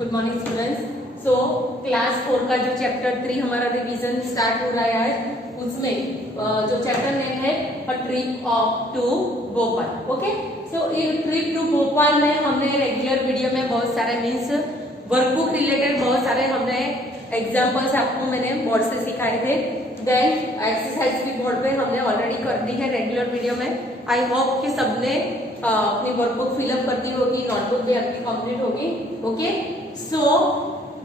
Good morning students. So class 4 का जो chapter 3 हमारा रिवीजन स्टार्ट हो रहा है आज, उसमें जो चैप्टर नेम है a trip of to Bhopal. Okay, so in trip to Bhopal में हमने रेगुलर वीडियो में बहुत सारे मीन्स वर्कबुक रिलेटेड बहुत सारे हमने एग्जाम्पल्स आपको मैंने बोर्ड से सिखाए थे। देन एक्सरसाइज भी बोर्ड पे हमने ऑलरेडी कर दी है रेगुलर वीडियो में। आई होप कि सबने अपनी वर्कबुक फिलअप कर दी होगी, नोटबुक भी आपकी कंप्लीट होगी। ओके, सो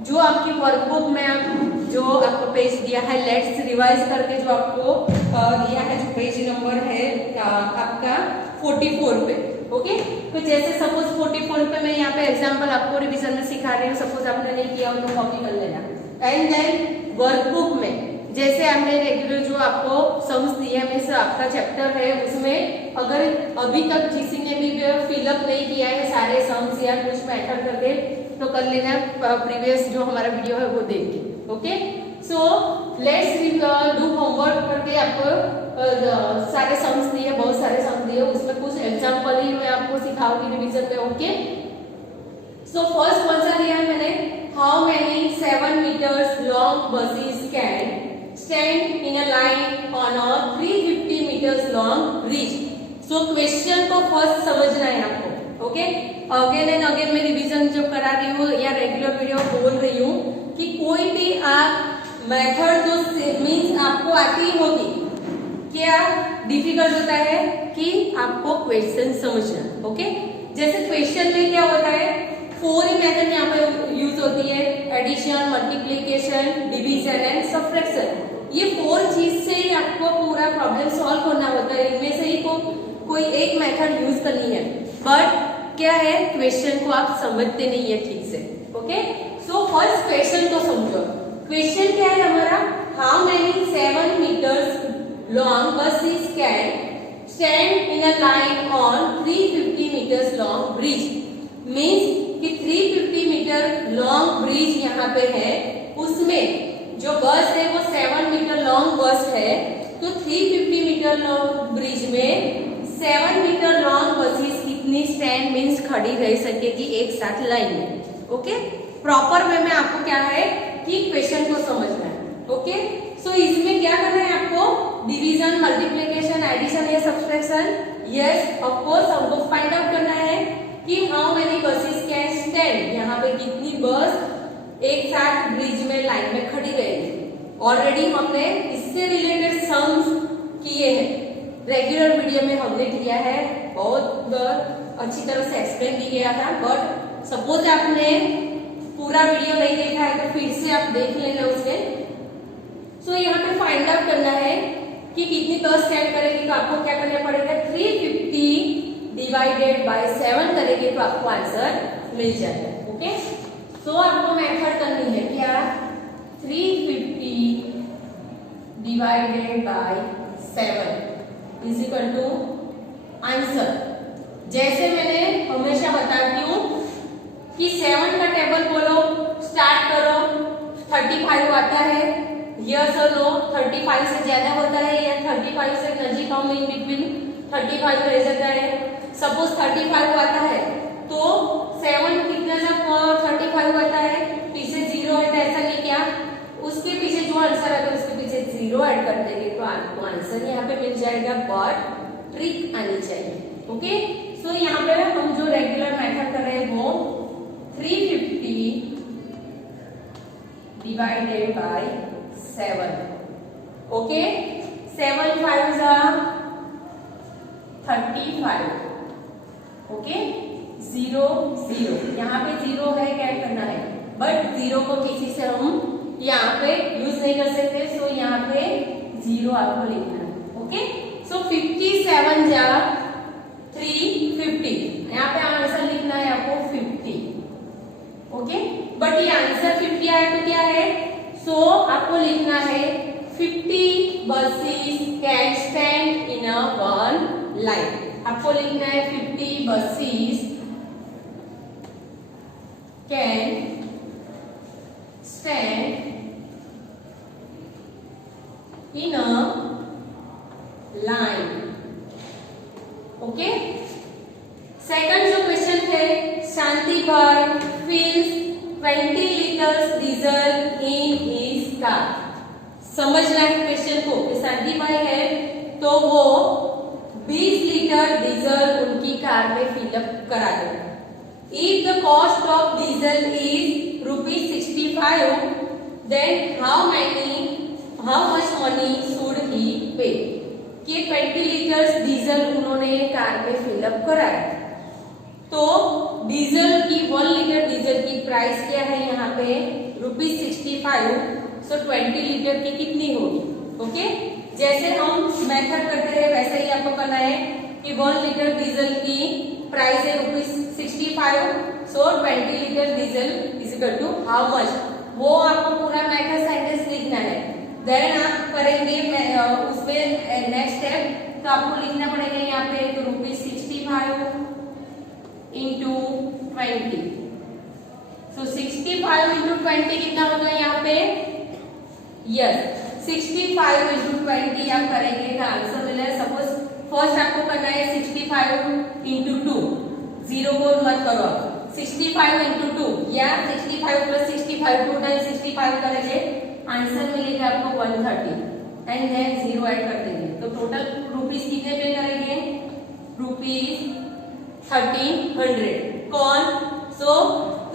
जो आपकी वर्कबुक में जो आपको पेज दिया है, लेट्स रिवाइज करके जो आपको दिया है, जो पेज नंबर है आपका 44 पे। ओके, तो जैसे सपोज 44 पे मैं यहाँ पे एग्जांपल आपको रिवीजन में सिखा रही हूँ। सपोज आपने नहीं किया हो तो कॉपी कर लेना। एंड देन वर्कबुक में जैसे हमने रेगुलर जो आपको सम्स दिए हैं, मीन्स आपका चैप्टर है, उसमें अगर अभी तक किसी ने भी फिलअप नहीं किया है सारे सम्स या कुछ मैटर करके, तो कर लेना प्रीवियस जो हमारा वीडियो है वो देख के। Okay, so let's do homework करके आपको सारे सम्स दिए, बहुत सारे सम्स दिए, उसमें कुछ एग्जांपल ही मैं आपको सिखाऊंगी रिवीजन में। ओके, सो फर्स्ट कौन सा दिया है मैंने, how many 7 meters long buses can stand in a line on a 350 meters long bridge। So question को फर्स्ट समझना है आपको। ओके, अगेन एंड अगेन मैं रिवीजन जो करा रही हूँ या रेगुलर वीडियो बोल रही हूँ कि कोई भी आप मेथड जो मीन्स आपको आती होगी, क्या डिफिकल्ट होता है कि आपको क्वेश्चन समझना। ओके, जैसे क्वेश्चन में क्या होता है, 4 ही मेथड यहाँ पर यूज होती है, addition, multiplication, division and subtraction. ये 4 चीज से ही आपको पूरा प्रॉब्लम सॉल्व करना होता है, इनमें से ही कोई एक मेथड यूज करनी है। बट क्या है, क्वेश्चन को आप समझते नहीं है ठीक से। ओके, सो फर्स्ट क्वेश्चन को समझो। क्वेश्चन क्या है हमारा, how many 7 meters long buses can stand in a line on 350 meters long bridge। Means कि 350 मीटर लॉन्ग ब्रिज यहाँ पे है, उसमें जो बस है वो 7 मीटर लॉन्ग बस है, तो 350 मीटर लॉन्ग ब्रिज में 7 मीटर लॉन्ग बसेस कितनी स्टैंड मीन्स खड़ी रह सकेगी एक साथ लाइन में। ओके, प्रॉपर वे में आपको क्या है कि क्वेश्चन को समझना है। ओके, सो इसमें क्या करना है आपको, डिवीजन, मल्टीप्लीकेशन, एडिशन या सब्ट्रैक्शन। यस, ऑफ कोर्स हमको फाइंड आउट करना है कि how many buses can stand, यहाँ पे कितनी बस एक साथ ब्रिज में लाइन में खड़ी रहेगी। ऑलरेडी हमने इससे रिलेटेड सम्स किए हैं, रेगुलर वीडियो में हमने किया है, बहुत अच्छी तरह से एक्सप्लेन भी किया था। बट सपोज आपने पूरा वीडियो नहीं देखा है तो फिर से आप देख लेना उसमें। सो यहाँ पे फाइंड आउट करना है कि कितनी बस स्टैंड करेगी, तो आपको क्या करना पड़ेगा, 350 डिवाइडेड बाय 7 करेंगे तो आपको आंसर मिल जाएगा। ओके, सो आपको मेथड करनी है क्या, 350 divided by 7 is equal to answer. जैसे मैंने हमेशा बताती हूँ कि 7 का टेबल बोलो, स्टार्ट करो, 35 आता है, यस और नो, 35 से ज्यादा होता है या 35 से नजीक हम इन बिटवीन 35 रह जाता है। सपोज 35 आता है तो 7 कितना जब 35 आता है, पीछे 0 है तो ऐसा नहीं क्या, उसके पीछे जो आंसर आता है उसके पीछे 0 ऐड कर देंगे तो आपको आंसर यहाँ पे मिल जाएगा। बट ट्रिक आनी चाहिए। ओके, सो यहाँ पे हम जो रेगुलर मेथड कर रहे हैं वो 350 डिवाइडेड बाय 7। ओके, 7 5 35। ओके, 0 0, यहाँ पे 0 है, क्या करना है, बट 0 को किसी से हम यहाँ पे यूज नहीं कर सकते, सो यहाँ पे 0 आपको लिखना है। ओके, सो 57 जा 350, यहाँ पे आंसर लिखना है आपको 50। ओके, बट ये आंसर 50 आया तो क्या है, सो आपको लिखना है 50 buses can stand in a one line। आपको लिखना है 50 buses can stand in a line। Okay, second जो क्वेश्चन है, शांति भाई feels 20 litres diesel in his car. समझना है क्वेश्चन को कि संदीप भाई है तो वो 20 लीटर डीजल उनकी कार में फिलअप करा दे। If the cost of diesel is ₹65, then how much money should he pay. कि 20 लीटर्स डीजल उन्होंने कार में फिलअप कराया, तो डीजल की 1 लीटर डीजल की प्राइस क्या है यहाँ पे ₹65। सो 20 लीटर की कितनी होगी? ओके, जैसे हम मेथड करते हैं वैसे ही आपको करना है कि 1 लीटर डीजल की प्राइस है ₹65। So 20 litre diesel is equal to how much, वो आपको पूरा मेथड सेंटेंस लिखना है। देन आप करेंगे उसमें नेक्स्ट स्टेप, तो आपको लिखना पड़ेगा यहाँ पे तो ₹65 इंटू 20। सो 65 इंटू 20 कितना होगा यहाँ पे? यस, 65 इंटू 20 आप करेंगे तो आंसर मिला है। सपोज फर्स्ट आपको करना है 65 इंटू 2, 0 को मत करो, 65 इंटू 2 या 65 प्लस 65, टोटल 65 करेंगे, आंसर मिलेगा आपको 130 एंड देन 0 ऐड कर देंगे। तो टोटल रुपीस कितने पे करेंगे? ₹1300। कौन? सो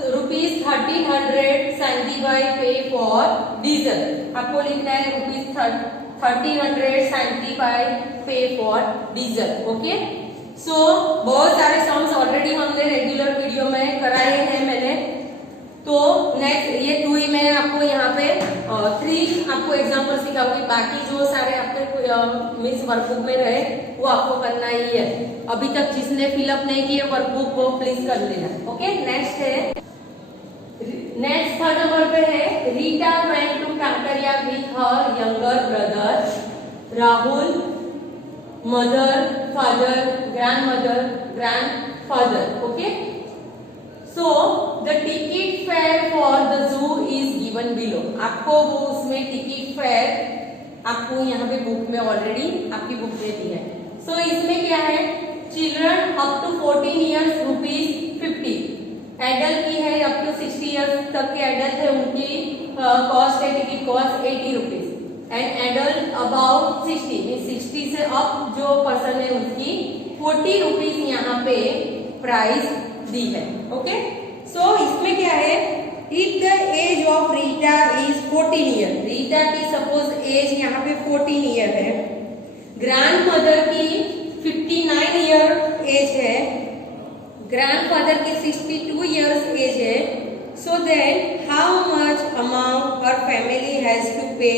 ₹1300 संदीप भाई पे फॉर डीजल। आपको लिखना है ₹1300 संदीप भाई पे फॉर डीजल। ओके, सो बहुत सारे सम्स ऑलरेडी हमने रेगुलर वीडियो में कराए हैं मैंने। तो नेक्स्ट ये 2 ही मैं आपको यहाँ पे 3 आपको एग्जाम्पल सिखाऊंगी, बाकी जो सारे आपके मिस वर्कबुक में रहे वो आपको करना ही है। अभी तक जिसने फिलअप नहीं किया वर्कबुक वो प्लीज कर लेना। ओके, नेक्स्ट है, नेक्स्ट 3rd नंबर पे है Rita went to Kankaria with her younger brother Rahul, mother, father, grandmother, grandfather. Okay, so the ticket fare for the zoo is given below. आपको वो उसमें टिकट फेयर आपको यहाँ पे बुक में ऑलरेडी आपकी बुक दे दी है। सो इसमें क्या है? Children up to 14 years ₹50, adult की है अप टू 60 ईयर्स तक के एडल्ट है उनकी कॉस्ट है ticket cost ₹80 and adult about 60 से अप जो पर्सन है उसकी ₹40 यहाँ पे प्राइस दी है। ओके, सो इसमें क्या है? If the age of Rita is 14 year, Rita की सपोज एज यहाँ पे 14 ईयर है, ग्रैंडमदर की 59 ईयर एज है, ग्रैंडफादर की 62 ईयर्स एज है। So then how much amount her family has to pay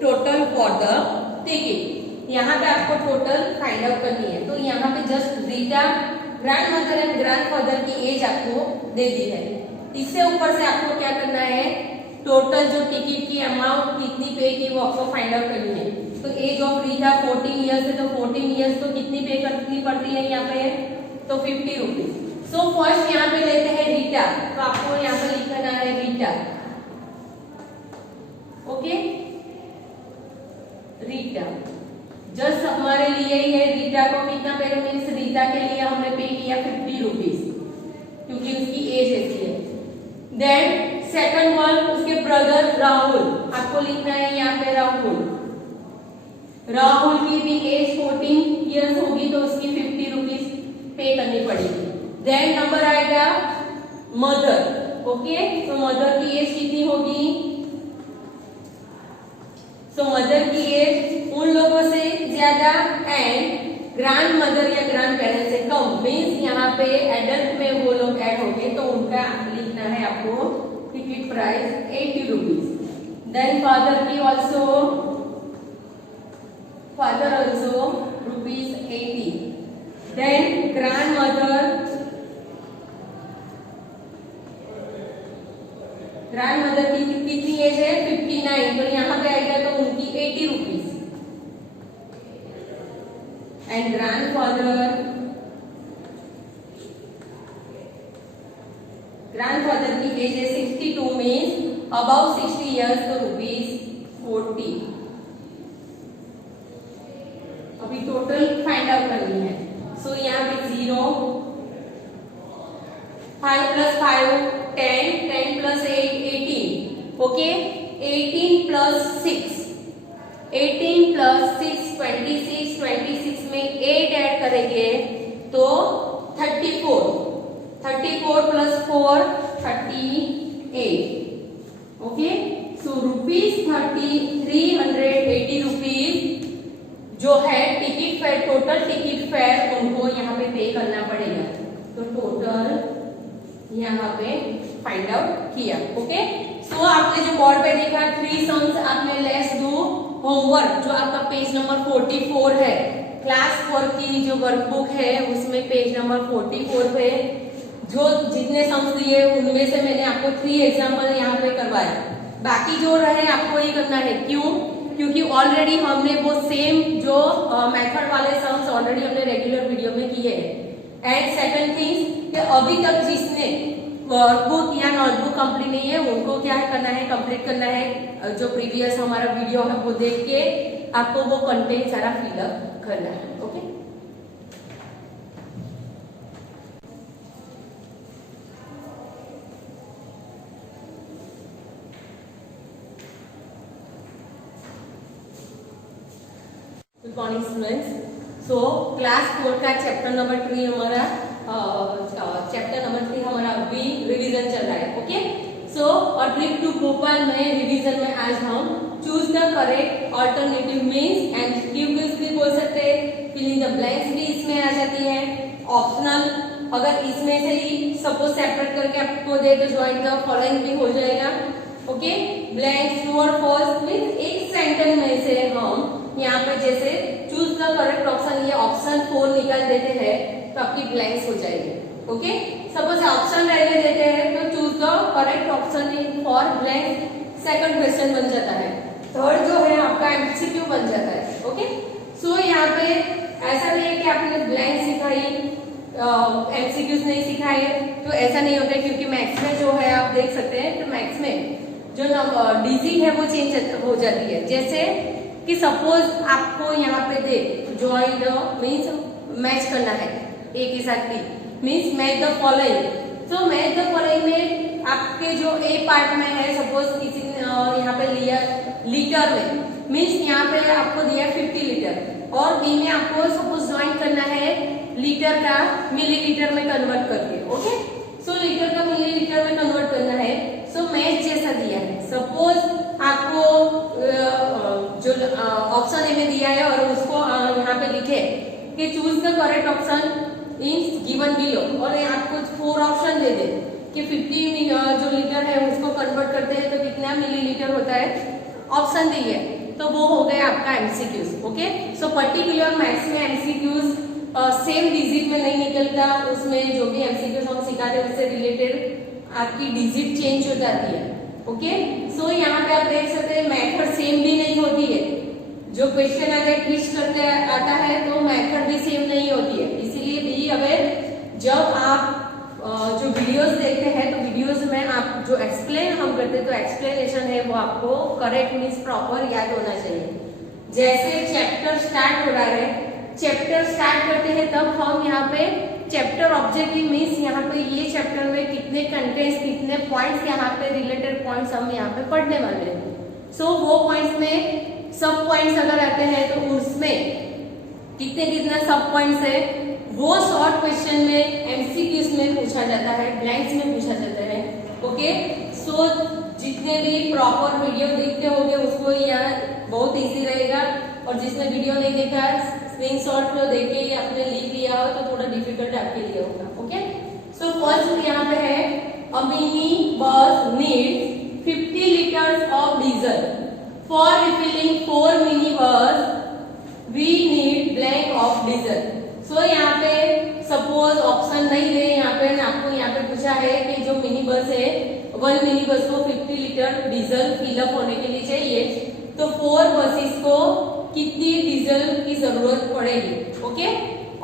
total for the ticket. यहाँ पे आपको टोटल फाइंड आउट करनी है। तो यहाँ पे just Rita, grandmother and grandfather की एज आपको दे दी है। इससे ऊपर से आपको क्या करना है? टोटल जो टिकट की अमाउंट कितनी पे की वो आपको फाइंड आउट करनी है। तो एज ऑफ रीटा 14 ईयर्स है, तो 14 ईयर्स तो कितनी पे करनी पड़ती है यहाँ पे? तो ₹50। सो फर्स्ट यहाँ पे लेते हैं रीटा, तो आपको यहाँ पे लिखना है रीटा। ओके, रीटा जस्ट हमारे लिए ही है। रीटा को कितना पे? मीन्स रीटा के लिए हमने पे किया ₹50 क्योंकि उसकी एज ऐसी है। देन सेकंड वन उसके ब्रदर राहुल, आपको लिखना है यहाँ पे राहुल। राहुल की भी एज 14 ईयर्स होगी तो उसकी ₹50 पे करनी पड़ेगी। देन नंबर आएगा मदर। ओके, तो मदर की एज कितनी होगी? सो मदर की एज उन लोगों से ज्यादा एंड ग्रैंड मदर या ग्रैंड पेरेंट्स से कम, मीन्स यहाँ पे एडल्ट में वो लोग ऐड हो गए तो उनका लिखना है आपको टिकट प्राइस ₹80। देन फादर की ऑल्सो ₹80। देन ग्रैंड मदर की कितनी एज है? 59, तो यहाँ पे आएगा तो उनकी ₹80 एंड ग्रैंडफादर की एज है 62 मीन्स अबाउट 60 ईयर्स तो ₹40। अभी टोटल फाइंड आउट करनी है। सो यहाँ पे 0, 5 + 5 10, 10 plus 8, 18. Okay, 18 plus 6, 18 plus 6, 26, 26 में 8 ऐड करेंगे तो 34, 34 plus 4, 38. Okay, so rupees 380 rupees जो है ticket fair, total ticket fair उनको यहाँ पे पे करना पड़ेगा। तो टोटल यहाँ पे फाइंड आउट किया। ओके, सो आपने जो बोर्ड पे देखा 3 सम्स, आपने लेट्स डू होमवर्क जो आपका पेज नंबर 44 है, क्लास 4 की जो वर्कबुक है उसमें पेज नंबर 44 पे जो जितने सम्स दिए उनमें से मैंने आपको 3 एग्जाम्पल यहाँ पे करवाए। बाकी जो रहे आपको ये करना है। क्यों? क्योंकि ऑलरेडी हमने वो सेम जो मेथड वाले सम्स ऑलरेडी हमने रेगुलर वीडियो में किए हैं। एंड सेकंड थिंग कि अभी तक जिसने वर्कबुक या नोटबुक कंप्लीट नहीं है उनको क्या करना है, कंप्लीट करना है। जो प्रीवियस हमारा वीडियो है वो देख के आपको वो कंटेंट सारा फिलअप करना है। Okay, good morning students. So class 4 का चैप्टर नंबर 3 हमारा चैप्टर नंबर 3 हमारा अभी रिवीजन चल रहा है। ओके, सो और ट्रिप टू भोपाल में रिवीजन में आज हम choose the correct alternative means and cues भी बोल सकते हैं, फिलिंग द ब्लैंक्स भी इसमें आ जाती है। ऑप्शनल अगर इसमें से ही सपोज सेपरेट करके आपको दे तो ज्वाइन द फॉलोइंग भी हो जाएगा। ओके, ब्लैंक्स ट्रू और फॉल्स मीन्स एक सेंटेंस में से हम यहाँ पे जैसे चूज द करेक्ट ऑप्शन, ये ऑप्शन 4 निकाल देते हैं तो आपकी ब्लैंक्स हो जाएगी। ओके, सपोज ऑप्शन रहने देते हैं तो choose the correct option in for blanks second question बन जाता है। थर्ड जो है आपका एमसीक्यू बन जाता है। ओके, सो यहाँ पे ऐसा नहीं है कि आपने ब्लैंक सिखाई एमसीक्यूज नहीं सिखाए, तो ऐसा नहीं होता है क्योंकि मैथ्स में जो है आप देख सकते हैं तो मैथ्स में जो डिजिट है वो चेंज हो जाती है। जैसे कि सपोज आपको यहाँ पे they join the means match करना है एक ही साथ means match the following. So match the following में आपके जो ए पार्ट में है सपोज किसी ने यहाँ पे लिया लीटर में मीन्स यहाँ पे आपको दिया 50 लीटर और बी में आपको सपोज ज्वाइन करना है लीटर का मिलीलीटर में कन्वर्ट करके। ओके, सो लीटर का मिलीलीटर में कन्वर्ट करना है। सो मैच जैसा दिया है, सपोज आपको जो ऑप्शन ए में दिया है और उसको यहाँ पे लिखे कि choose the correct option in given below और आपको 4 ऑप्शन दे दे कि 50 जो लीटर है उसको कन्वर्ट करते हैं तो कितना मिलीलीटर होता है, ऑप्शन दी है तो वो हो गया आपका MCQs. Okay, so particular maths में एमसीक्यूज सेम डिजिट में नहीं निकलता, उसमें जो भी एमसीक्यूज हम सिखाते हैं उससे रिलेटेड आपकी डिजिट चेंज हो जाती है। ओके, सो यहाँ पे आप देख सकते हैं मेथड सेम भी नहीं होती है। जो क्वेश्चन अगर ट्विस्ट करते आता है तो मेथड भी सेम नहीं होती है। इसीलिए भी अगर जब आप जो वीडियोस देखते हैं तो वीडियोस में आप जो एक्सप्लेन हम करते हैं तो एक्सप्लेनेशन है वो आपको करेक्ट मीन्स प्रॉपर याद होना चाहिए। जैसे चैप्टर स्टार्ट हो रहा है, चैप्टर स्टार्ट करते हैं तब हम यहाँ पे चैप्टर ऑब्जेक्टिव मीन्स यहाँ पे ये चैप्टर में कितने कंटेंट्स कितने पॉइंट्स यहाँ पे रिलेटेड पॉइंट्स हम यहाँ पे पढ़ने वाले हैं। सो वो पॉइंट्स में सब पॉइंट्स अगर आते हैं तो उसमें कितने कितने सब पॉइंट्स है वो शॉर्ट क्वेश्चन में एमसीक्यूज में पूछा जाता है, ब्लैंक्स में पूछा जाता है। ओके, सो जितने भी प्रॉपर वीडियो देखते होंगे उसको यहाँ बहुत इजी रहेगा और जिसने वीडियो नहीं देखा स्क्रीनशॉट में देख के आपने लिख लिया हो तो थोड़ा डिफिकल्ट आपके लिए होगा। ओके, सो फर्स्ट यहाँ पे है a mini bus needs 50 litres of diesel for refilling 4 mini bus we need blank of diesel. So यहाँ पे सपोज ऑप्शन नहीं दे यहाँ पे आपको यहाँ पे पूछा है कि जो मिनी बस है 1 मिनी बस को 50 लीटर डीजल फिलअप होने के लिए चाहिए तो 4 बसेस को कितनी डीजल की जरूरत पड़ेगी। ओके,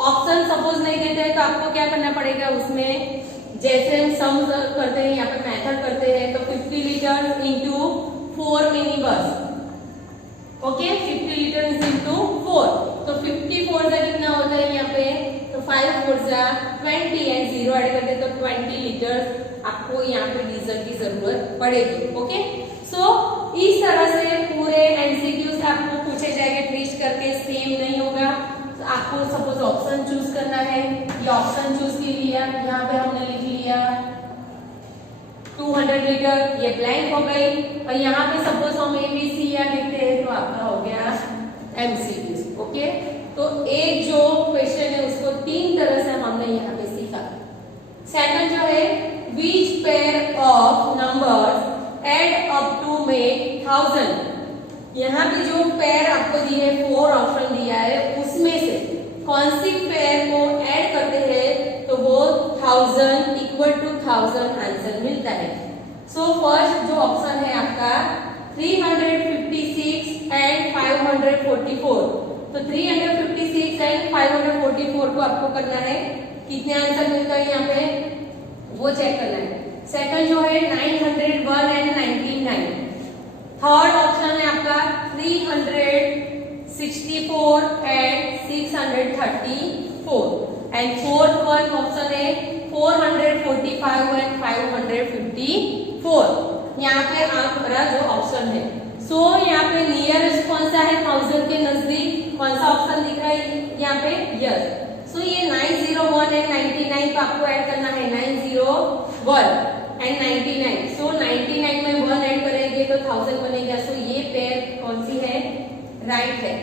ऑप्शन सपोज नहीं देते हैं तो आपको क्या करना पड़ेगा, उसमें जैसे हम सम करते हैं यहाँ पे मेथड करते हैं तो 50 लीटर इंटू 4 मिनी बस। ओके, 50 लीटर इंटू 4 तो 54 का कितना होता है यहाँ पे तो 5 4 20 एंड 0 ऐड करते तो 20 लीटर आपको यहाँ पे डीजल की जरूरत पड़ेगी। ओके, सो इस तरह से पूरे एमसीक्यूज आपको पूछे जाएंगे, ट्विस्ट करके, सेम नहीं होगा। तो आपको सपोज ऑप्शन चूज करना है, ये ऑप्शन चूज के लिया, यहाँ पे हमने लिख लिया 200 लीटर, ये ब्लैंक हो गई, और यहाँ पे सपोज हम ABC या लिखते हैं तो आपका हो गया एमसीक्यूज। ओके, तो एक जो क्वेश्चन है उसको 3 तरह से हमने यहाँ पे सीखा। सेकंड जो है which pair of numbers add up to make 1000, यहाँ पे जो पेयर आपको दिए 4 ऑप्शन दिया है उसमें से कौन सी पेयर को ऐड करते हैं तो वो 1000 इक्वल टू 1000 आंसर मिलता है। सो फर्स्ट जो ऑप्शन है आपका 356 एंड 544, तो 356 एंड 544 को आपको करना है, कितने आंसर मिलता है यहाँ पे वो चेक करना है। सेकंड जो है 901 एंड 99, थर्ड ऑप्शन है आपका 364 and 634, and fourth one option है 445 एंड 554। यहाँ पे आपका जो ऑप्शन है, सो यहाँ पे नियरेस्ट कौन सा है 1000 के नजदीक, कौन सा ऑप्शन दिख रहा है यहाँ पे, यस। सो ये 901 एंड 99 को आपको ऐड करना है, 901 एंड 99, सो 99 में 1 ऐड करेंगे तो 1000 बनेगा। सो ये पेयर कौन सी है, राइट है,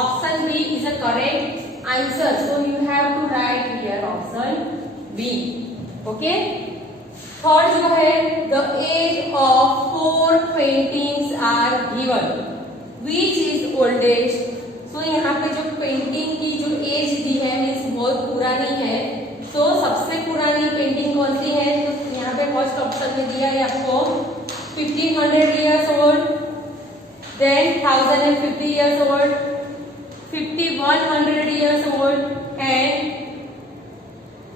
option B is a correct answer. So you have to write here option B. Okay, third जो है the age of 4 paintings are given, which is oldest. So यहाँ पे जो पेंटिंग की जो एज दी है मीन्स बहुत पुरानी है, तो सबसे पुरानी पेंटिंग कौन सी है, तो यहाँ पे फर्स्ट ऑप्शन में दिया है आपको 1500 years old, then 1050 years old, 5100 years old and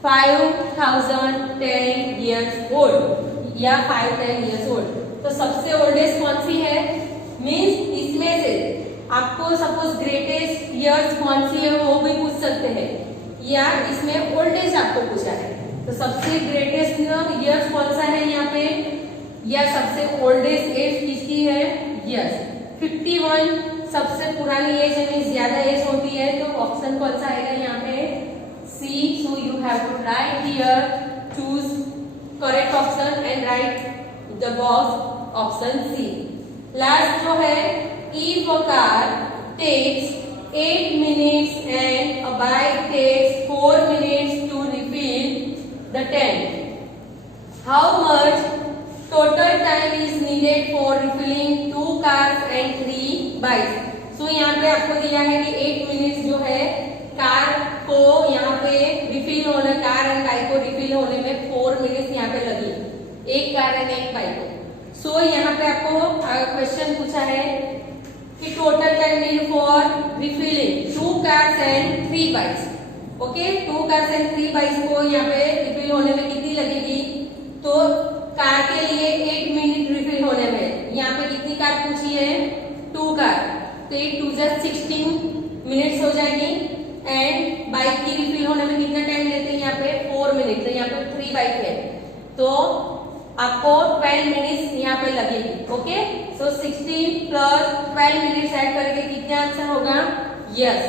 5010 years old या 510 इयर्स ओल्ड। तो सबसे ओल्डेस्ट कौन सी है, मीन्स इसमें से आपको सपोज ग्रेटेस्ट इयर्स कौन सी है वो भी पूछ सकते हैं, या इसमें ओल्डेस्ट आपको पूछा है तो सबसे ग्रेटेस्ट इयर्स कौन सा है यहाँ पे, या सबसे ओल्डेस्ट एज किसकी है, यस 51 सबसे पुरानी एज है, ज्यादा एज होती है, तो ऑप्शन कौन सा आएगा यहाँ पे, C. So you have to write here, choose correct option and write the box option C. Last जो है if a car takes 8 minutes and a bike takes 4 minutes to refill the tank, how much total time is needed for refilling 2 cars and 3 bikes? So यहाँ पे आपको दिया है कि 8 minutes जो है कार को यहाँ पे रिफिल होने, कार एंड बाइक को रिफिल होने में 4 मिनट्स यहाँ पे लगी, एक कार एंड एक बाइक को। सो यहाँ पे आपको क्वेश्चन पूछा है कि total time need for refilling 2 cars and 3 bikes. Okay, 2 cars and 3 bikes को यहाँ पे रिफिल होने में कितनी लगेगी, तो कार के लिए 8 मिनट रिफिल होने में, यहाँ पे कितनी कार पूछी है 2 कार, तो 8 2 16 मिनट्स हो जाएगी, एंड बाइक की रिफिल होने में कितना टाइम लेते हैं यहाँ पे 4 मिनट, तो यहाँ पे 3 बाइक है तो आपको 12 मिनट्स यहाँ पे लगेगी। ओके, सो 16 प्लस 12 मिनट्स ऐड करके कितना आंसर होगा, यस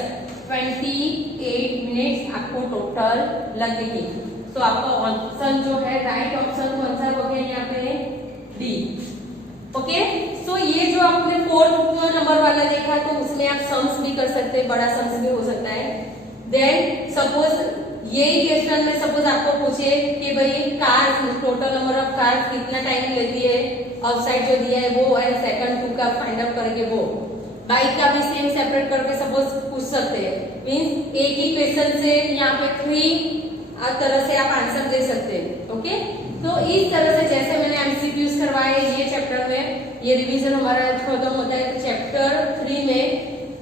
28 मिनट्स आपको टोटल लगेगी। तो आपका ऑप्शन जो है राइट ऑप्शन कौन सा हो गया यहाँ पे, डी। ओके, सो ये जो आपने 4th नंबर वाला देखा तो उसमें आप सम्स भी कर सकते हैं, बड़ा सम्स भी हो सकता है। देन सपोज यही क्वेश्चन में सपोज आपको पूछे कि भाई cars, total number of cars कितना टाइम लेती है, आउटसाइड जो दिया है वो, एंड सेकंड 2 का फाइंड आउट करके वो, बाइक का भी सेम सेपरेट करके सपोज पूछ सकते हैं, मींस एक ही क्वेश्चन से यहाँ पे 3 तरह से आप आंसर दे सकते हैं। ओके, तो इस तरह से जैसे मैंने एमसीक्यूज करवाए ये चैप्टर में, ये रिवीजन हमारा खत्म होता है। चैप्टर 3 में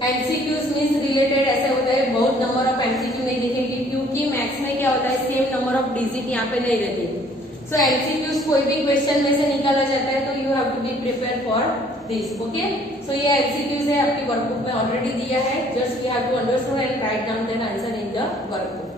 एमसीक्यूज मींस रिलेटेड ऐसे होता है, बहुत नंबर ऑफ एमसीक्यू नहीं देखेंगे क्योंकि मैथ्स में क्या होता है सेम नंबर ऑफ डिजिट यहाँ पे नहीं रहती। सो एमसीक्यूज कोई भी क्वेश्चन में से निकाला जाता है तो you have to be prepare for this. Okay, so ये एमसीक्यूज है आपकी वर्कबुक में ऑलरेडी दिया है, just you have to understand and write down then answer in the workbook.